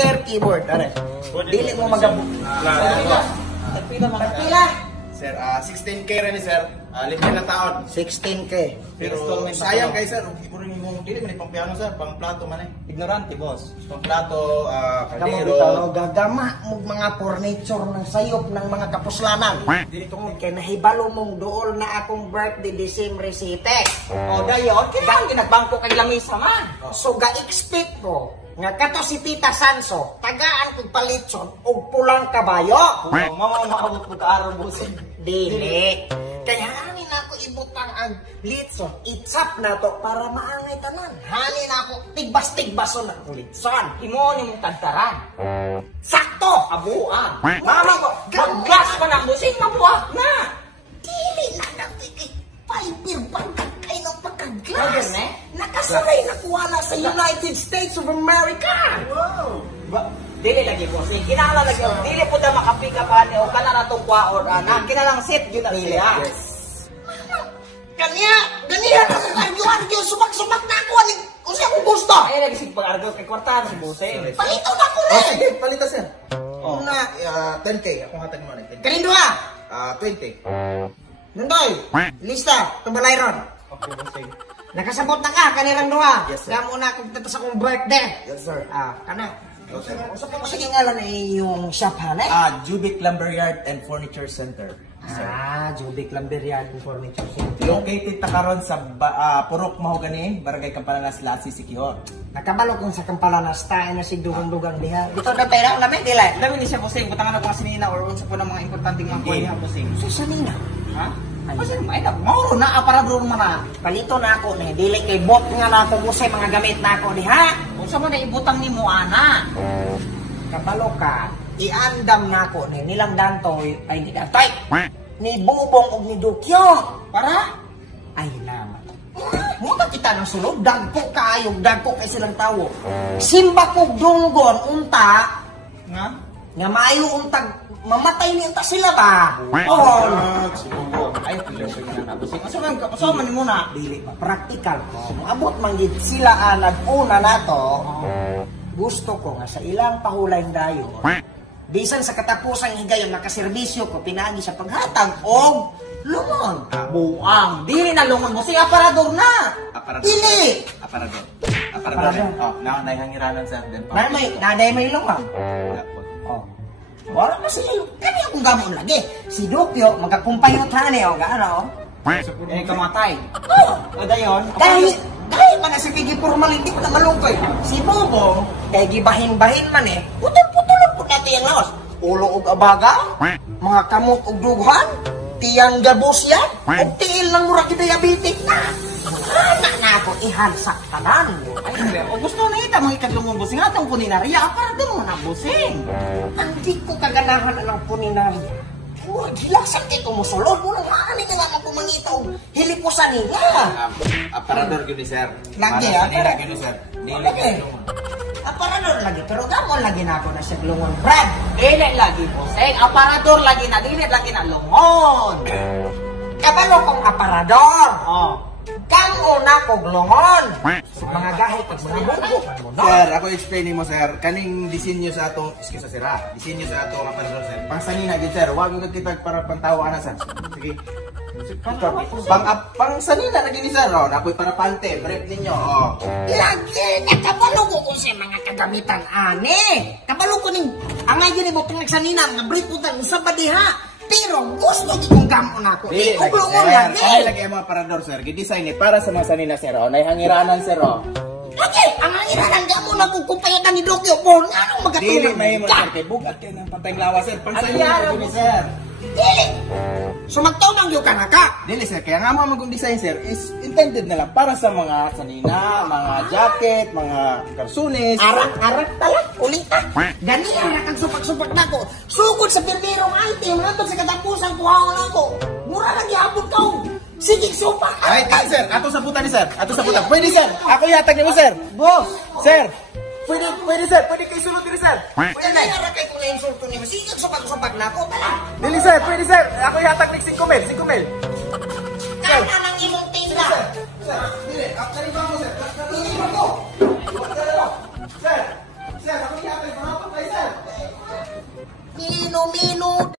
finger keyboard. Are. Dili mo magabot. Pila. Sir, 16K rin ni sir. Libre na taon. 16K. Pero sayang kay sir, ibo rin yung dili man pang piano sir, pang plato man eh. Ignorante, boss. Pang plato, Kamu kaldero. bitaw gagama mo mga furniture ng sayop ng mga kapuslanan. Dili tungod Kaya nahibalo mong dool na akong birthday December 7. O, dayon, kailangan ginagbangko kay lamisa man. So ga-expect ko nga kato si Tita Sanso, tagaan kong palitson og pulang kabayo. Maabot ko ka-araw, boss. Dili. Kaya hanin ako ibutang ang litson. Itsap na to para maangay tanan. Hanin ako tigbas-tigbason ang litson. Imo ni mong tagtaran. Sakto! Abuan. Mama ko, mag-glass pa na, bossing, mabuhat na. Dili na napikit. Palipir bangkat kayo ng pagka-glass. Ayun, eh? Nakasanay na kuwala sa United States of America. wow. Dili lagi, bossing. Kinala lagi, dili po na makapika pa ni o kana na tong kwaor. Kinalang set yun na siya. Kanya na kung argue-argue, sumak-sumak na ako. Kung siya kung gusto. Ay, lagi sige pag-argos kay kwartahan si bossing. Palito na ko Oh, na. sige, palita sir. Oh. Una, 10K. Ako hatag mo na 10K. Kalindo ha. 20. Nundoy, lista, tumbalay ron. Okay, bossing. Nakasabot na ka, kanirang duha. Yes, sir. Kaya muna kung tatas akong birthday. Yes sir. Kana. Okay. Sa po sige ngalan ay yung shop hanay. Jubic Lumberyard and Furniture Center. Jubic Lumberyard and Furniture Center. Located ta karon sa Purok Mahogany, Barangay Campananas, Lassi, Siquijor. Nakabalo kung sa Kampalanas, tayo na sigdugang-dugang diha. Dito na tayo na namin, dila. Dami ni siya, bossing. Butangan na po kasi nina or unsa po ng mga importanteng mga kuha niya, bossing. So, sanina. Ha? Bossing, may na. Mauro na, aparador mo na. Palito na ako ni dili kay bot nga na ako busay mga gamit na ako diha. Unsa mo na ibutang ni mo, ana? Kabalo ka, iandam na ako ni nilang dantoy ay ni Datoy. Ni Bubong ug ni Dukyo. Para? Ay naman. Muta kita ng sulod, dagko kayo, dagko kay silang tawo. Simba kog dunggon, unta, Nga? nga maayo untag, mamatay ni unta sila ba? Oh, Ay, pleasure na na, bossing. Unsa man ni mo na? dili pa, practical ko. Abot man gid sila nag-una na to, gusto ko nga sa ilang pahulay dayo. Bisan sa katapusang higayon nakaserbisyo ko, pinagi sa paghatag og lumon. Buang. Dili na lungon, bossing. Aparador na. Aparador. Dili! Aparador. Aparador. Oh, naihangiranan sir. Then Naday may lumon. Wala po. Oh. Wala pa sila. Kami akong gamon lagi. Si Dukyo, magkakumpayot hane o gaano. Eh, kamatay. Oh. O, dayon. Dahil man na si Piggy Formal, hindi ko na malungkoy. Si Bobong, kaya gibahin-bahin man eh, putol-putulog po natin yung laos. Ulo og abaga, mga kamot og dughan, tiyang gabos yan, o tiil ng murag diabetic na. Hana na ako ihalsak tanan. Ay, o gusto na ita, mga ikadlungon, bossing. Atong puninarya, aparador mo na, bossing. Hindi ko kaganahan ang puninarya. Hilaksan di ko musulod. Muna maanin nga nga pumangita og hilipusan niya. Aparador gyud ni sir. Lagi, Para sa ah, nila pero- gyud ni sir. Dili Okay. gyud mo. Aparador lagi, pero gamon lagi na ako na siya glungon, Brad. Dili lagi, bossing. Aparador lagi na, dili lagi na lungon. Kabalo kong aparador. Oh. Kamo na ko glungon. Mga gahit at mga bumbok. Sir, ako explain mo sir, kaning disenyo sa atong, excuse sir ha, disenyo sa atong aparador sir. Pang sanina gid sir, wag mo kita para pantawa na sir. Sige. Pang sanina lagi ni sir, oh, nakoy para pante, brief ninyo, oh. Lagi nakabalo ko kung sa mga kagamitan ani. Kabalo ko ning angay gini mo tong nagsanina nga brief putan sa badiha. Pero gusto di kong gamon ako. Dili lagi Glungon sir, lagi. ay lagi ang mga aparador sir, gidesign ni para sa mga sanina sir, oh, naihangiranan sir, oh. Okay, ang angiranan gamon na kung kumpayadan ni Dokyo. Bon, anong Dili magatulong? may mo sir, kay bugat kay ng pantay lawas sir, pang sanina lagi ni sir. Dili. So magtaunang yung kanaka. Dili sir, kaya nga mga magong design sir is intended na lang para sa mga sanina, mga jacket, mga karsunes. Arak-arak talag, ulita. Ganyan na kang supak-supak na ko. Sugod sa birdirong item, hantod sa katapusan, kuhaon ako. Mura lang yapon ka. Sige, supak. Ay, sir, ato sa puta ni sir. Ato sa puta. Pwede sir. Ako yatag niyo sir. Boss. Sir. Pwede sir. Pwede kayo sulod diri sir. Pwede na arak kay kung na-insulto niyo. Sige, supak-supak na ako. Tala. Dili sir, pwede sir. Ako yatag ni 5 mil, 5 mil. Kana ng imong tinda. Dili, actually ba mo sir? Hindi mo ko. Sir, ako yatag mino